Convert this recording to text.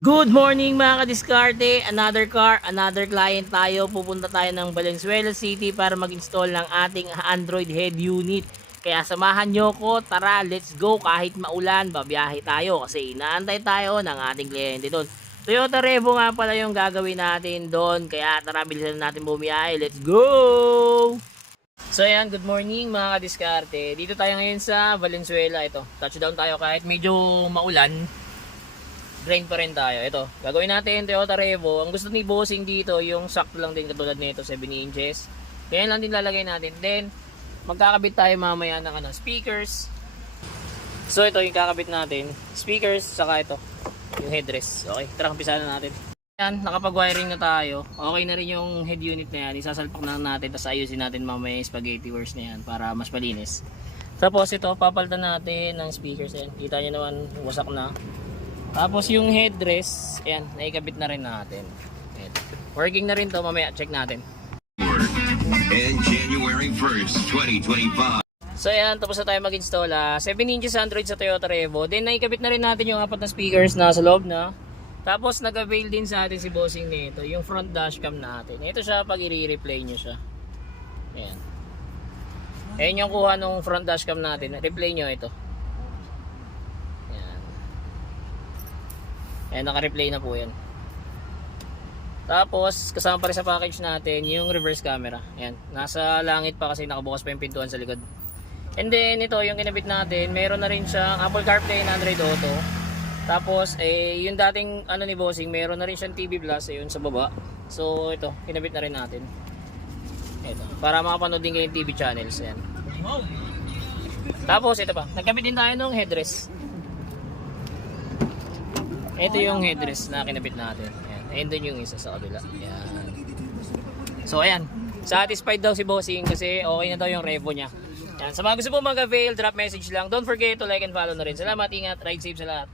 Good morning mga kadiskarte, another car, another client tayo. Pupunta tayo ng Valenzuela City para mag-install ng ating Android head unit. Kaya samahan nyo ko, tara let's go. Kahit maulan, babiyahe tayo kasi inaantay tayo ng ating kliyente doon. Toyota Revo nga pala yung gagawin natin doon. Kaya tara bilisan natin bumiyahe, let's go! So ayan, good morning mga kadiskarte. Dito tayo ngayon sa Valenzuela. Ito, touchdown tayo kahit medyo maulan. Grind pa rin tayo. Ito, gagawin natin Toyota Revo. Ang gusto ni Bossing dito, yung sakto lang din katulad nito, 7 inches. Ganyan lang din lalagay natin. Then, magkakabit tayo mamaya ng speakers. So ito yung kakabit natin. Speakers, saka ito, yung headrest. Okay, tara, umpisahan na natin. Yan, nakapag-wiring na tayo. Okay na rin yung head unit na yan. Isasalpak na natin, tapos ayusin natin mamaya yung spaghetti works na yan para mas malinis. Tapos ito, papalitan natin ng speakers. Yan, kita nyo naman, wasak na. Tapos yung headrest, ayan, naikabit na rin natin. Ayan. Working na rin to, mamaya check natin. And January 1st, 2025. So ayan, tapos na tayo mag-install. 7 inches Android sa Toyota Revo. Then naikabit na rin natin yung 4 na speakers na sa loob na. Tapos nag-avail din sa atin si Bossing nito, yung front dashcam natin. Ito siya pag i-replay nyo siya. Ayan. Ayan yung kuha ng front dashcam natin. Replay nyo ito. Ayan, naka-replay na po yan. Tapos, kasama pa rin sa package natin yung reverse camera. Ayan, nasa langit pa kasi nakabukas pa yung pintuan sa likod. And then, ito yung kinabit natin. Meron na rin siyang Apple CarPlay and Android Auto. Tapos, yung dating ni Bossing, meron na rin siyang TV Plus yun sa baba. So, ito, kinabit na rin natin. Ito, para makapanood din kayo yung TV channels. Ayan. Tapos, ito pa. Nagkabit din tayo ng headrest. Ito yung headrest na kinabit natin. Ayan. Ayun dun yung isa sa kabila. Ayan. So ayan. Satisfied daw si Bossing kasi okay na daw yung Revo niya. Ayan. Sa mga gusto po mag-avail, drop message lang. Don't forget to like and follow na rin. Salamat, ingat, ride safe sa lahat.